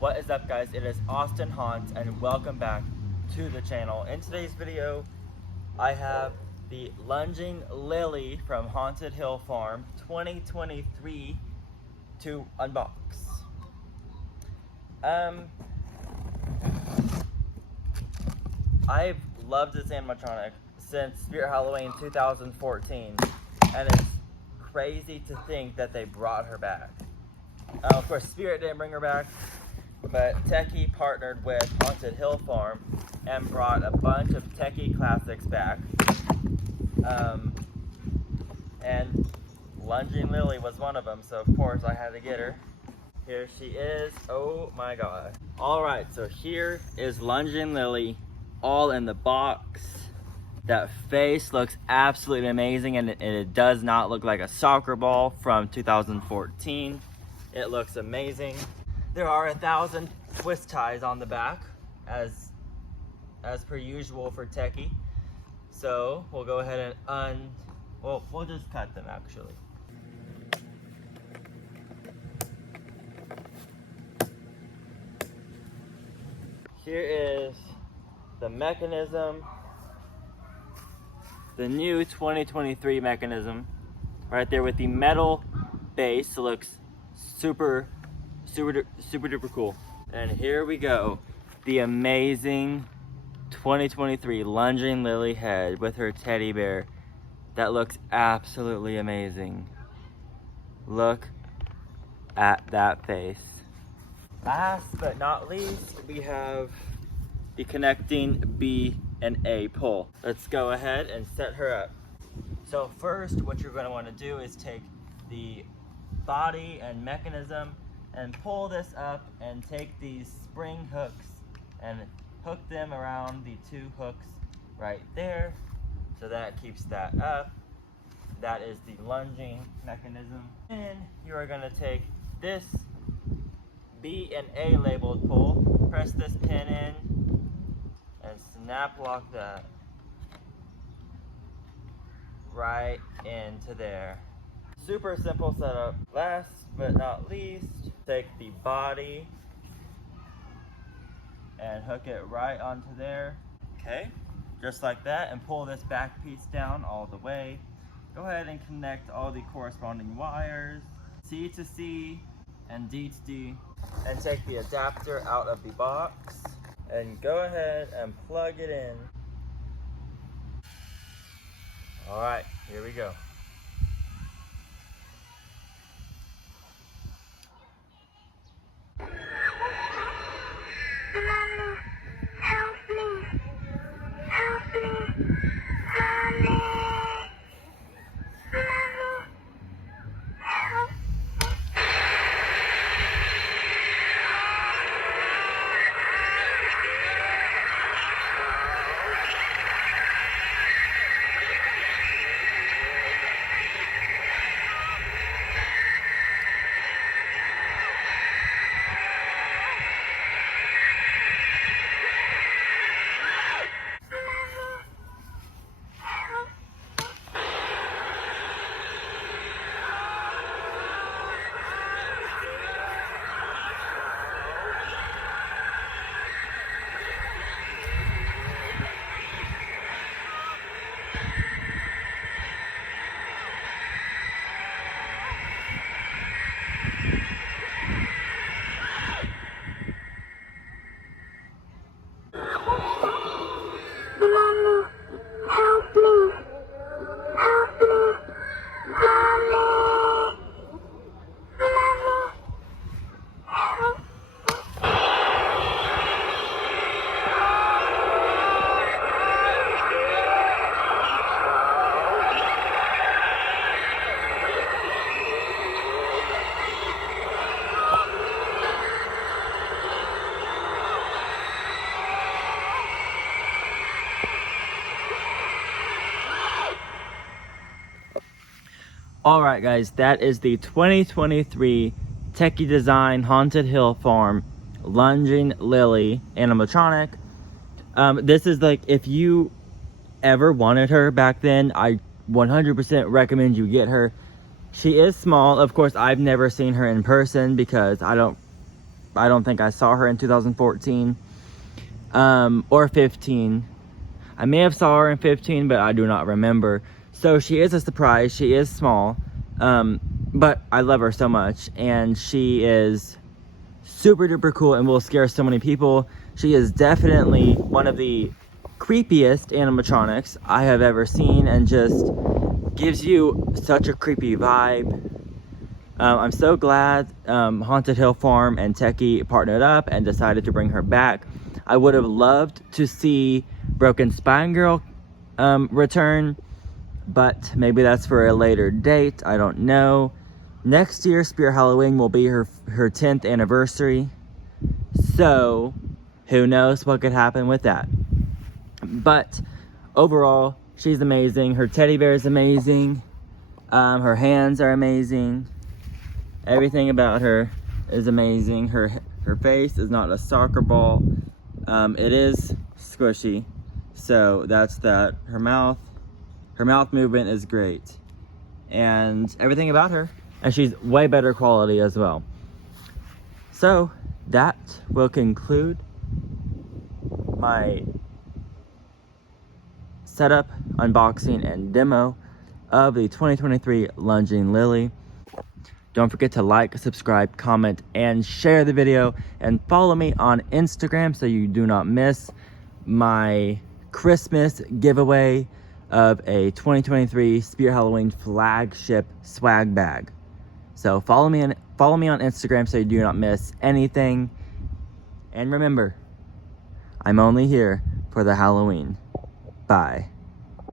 What is up, guys? It is Austin Hans and welcome back to the channel. In today's video I have the Lunging Lilly from Haunted Hill Farm 2023 to unbox. I've loved this animatronic since Spirit Halloween 2014, and it's crazy to think that they brought her back. Of course, Spirit didn't bring her back, but Tekky partnered with Haunted Hill Farm and brought a bunch of Tekky classics back. And Lunging Lilly was one of them, so of course I had to get her. Here she is. Oh my god. Alright, so here is Lunging Lilly, all in the box. That face looks absolutely amazing, and it does not look like a soccer ball from 2014. It looks amazing. There are 1,000 twist ties on the back, as per usual for Tekky. So we'll go ahead and we'll just cut them actually. Here is the mechanism, the new 2023 mechanism, right there with the metal base. It looks super duper cool. And here we go, the amazing 2023 Lunging Lilly head with her teddy bear. That looks absolutely amazing. Look at that face. Last but not least, we have the connecting B and A pole. Let's go ahead and set her up. So first, what you're going to want to do is take the body and mechanism and pull this up and take these spring hooks and hook them around the two hooks right there. So that keeps that up. That is the lunging mechanism. And you are going to take this B and A labeled pole, press this pin in, and snap lock that right into there. Super simple setup. Last but not least, take the body and hook it right onto there. Okay, just like that, and pull this back piece down all the way. Go ahead and connect all the corresponding wires, C to C and D to D, and take the adapter out of the box and go ahead and plug it in. All right, here we go. Alright guys, that is the 2023 Tekky Design Haunted Hill Farm Lunging Lilly animatronic. This is like, if you ever wanted her back then, I 100% recommend you get her. She is small. Of course, I've never seen her in person because I don't I don't think I saw her in 2014 or 15. I may have saw her in 15, but I do not remember. So she is a surprise. She is small, but I love her so much, and she is super duper cool and will scare so many people. She is definitely one of the creepiest animatronics I have ever seen, and just gives you such a creepy vibe. I'm so glad Haunted Hill Farm and Tekky partnered up and decided to bring her back. I would have loved to see Broken Spine Girl return, but maybe that's for a later date. I don't know. Next year, Spirit Halloween will be her 10th anniversary, so who knows what could happen with that. But overall, she's amazing. Her teddy bear is amazing. Her hands are amazing. Everything about her is amazing. Her face is not a soccer ball. It is squishy, so that's that. Her mouth movement is great, and everything about her. And she's way better quality as well. So that will conclude my setup, unboxing, and demo of the 2023 Lunging Lilly. Don't forget to like, subscribe, comment, and share the video, and follow me on Instagram so you do not miss my Christmas giveaway of a 2023 Spirit Halloween flagship swag bag. So follow me on Instagram so you do not miss anything. And remember, I'm only here for the Halloween. Bye.